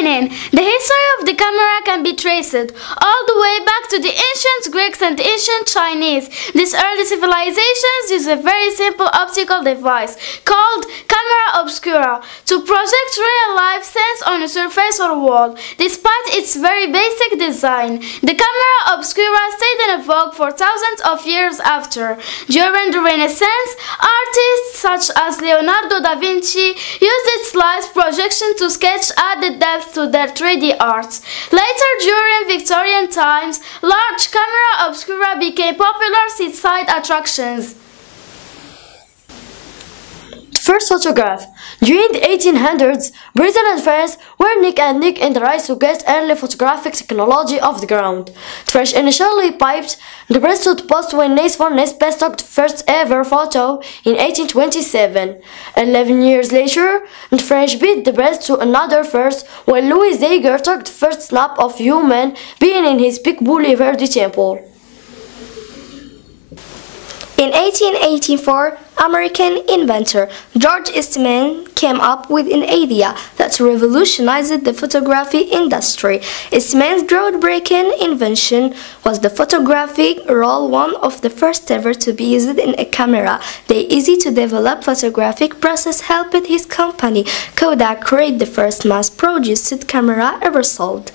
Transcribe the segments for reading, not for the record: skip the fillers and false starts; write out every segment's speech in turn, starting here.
beginning. The history of the camera can be traced all the way back to the ancient Greeks and ancient Chinese. These early civilizations used a very simple optical device called camera obscura to project real-life scenes on a surface or wall. Despite its very basic design, the camera obscura stayed in vogue for thousands of years after. During the Renaissance, artists such as Leonardo da Vinci used its light projection to sketch added depth to their 3D art. Later, during Victorian times, large camera obscura became popular seaside attractions. First photograph. During the 1800s, Britain and France were neck and neck in the race to get early photographic technology off the ground. The French initially piped the press to the post when Niels von Nespe took the first ever photo in 1827. 11 years later, the French beat the press to another first when Louis Daguerre took the first snap of human being in his Pic Boulevard du Temple. In 1884, American inventor George Eastman came up with an idea that revolutionized the photography industry. Eastman's groundbreaking invention was the photographic roll, one of the first ever to be used in a camera. The easy-to-develop photographic process helped his company, Kodak, create the first mass-produced camera ever sold.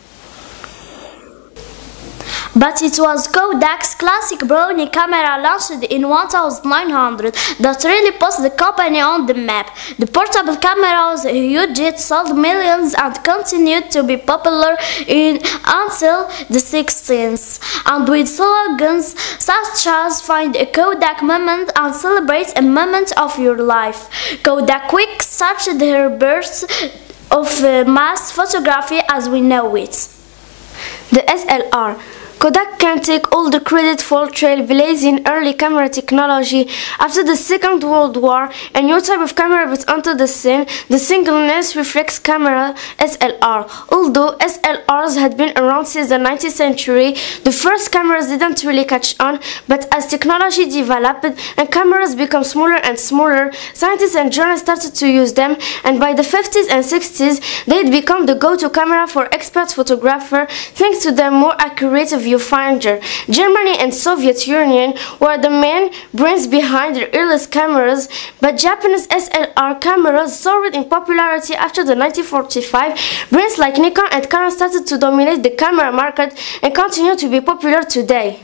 But it was Kodak's classic Brownie camera launched in 1900 that really put the company on the map. The portable camera was a huge hit, sold millions, and continued to be popular until the 60s. And with slogans such as "Find a Kodak moment" and "Celebrate a moment of your life," Kodak quick started her birth of mass photography as we know it. The SLR. Kodak can take all the credit for trailblazing early camera technology. After the Second World War, a new type of camera was entered the scene, the single-lens reflex camera, SLR. Although SLRs had been around since the 19th century, the first cameras didn't really catch on, but as technology developed and cameras became smaller and smaller, scientists and journalists started to use them, and by the 50s and 60s, they'd become the go-to camera for expert photographers thanks to their more accurate viewfinder. Germany and Soviet Union were the main brains behind the earliest cameras, but Japanese SLR cameras soared in popularity after the 1945. Brands like Nikon and Canon started to dominate the camera market and continue to be popular today.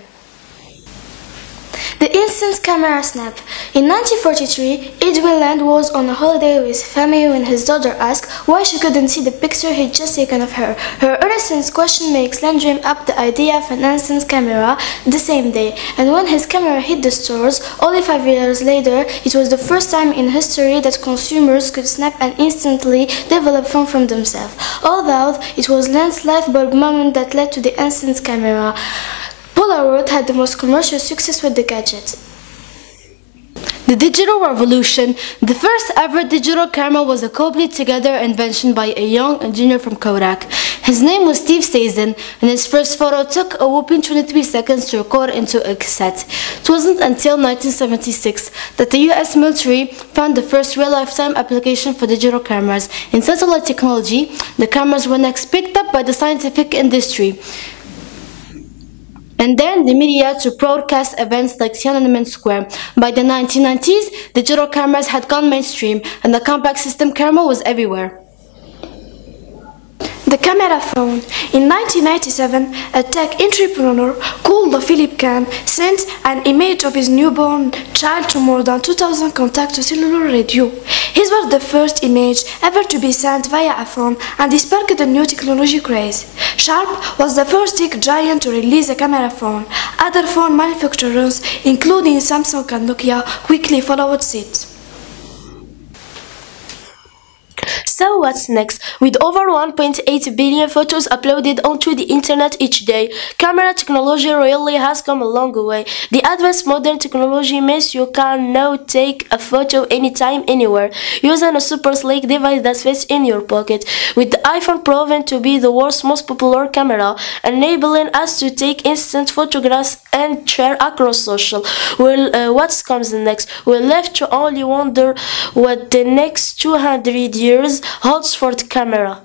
The instant camera snap. In 1943, Edwin Land was on a holiday with his family when his daughter asked why she couldn't see the picture he'd just taken of her. Her innocent question makes Land dream up the idea of an instant camera the same day, and when his camera hit the stores, only 5 years later, it was the first time in history that consumers could snap and instantly develop film from themselves. Although it was Land's lifebulb moment that led to the instant camera. Polaroid had the most commercial success with the gadget. The digital revolution. The first ever digital camera was a cobbled together invention by a young engineer from Kodak. His name was Steve Sazen, and his first photo took a whopping 23 seconds to record into a cassette. It wasn't until 1976 that the US military found the first real lifetime application for digital cameras. In satellite technology, the cameras were next picked up by the scientific industry, and then the media to broadcast events like Tiananmen Square. By the 1990s, digital cameras had gone mainstream, and the compact system camera was everywhere. The camera phone. In 1997, a tech entrepreneur called Philip Kahn sent an image of his newborn child to more than 2,000 contacts to cellular radio. His was the first image ever to be sent via a phone, and he sparked a new technology craze. Sharp was the first tech giant to release a camera phone. Other phone manufacturers, including Samsung and Nokia, quickly followed suit. So what's next? With over 1.8 billion photos uploaded onto the internet each day, camera technology really has come a long way. The advanced modern technology means you can now take a photo anytime, anywhere, using a super sleek device that fits in your pocket. With the iPhone proven to be the world's most popular camera, enabling us to take instant photographs and share across social. Well, what comes next? We're left to only wonder what the next 200 years holds for the camera.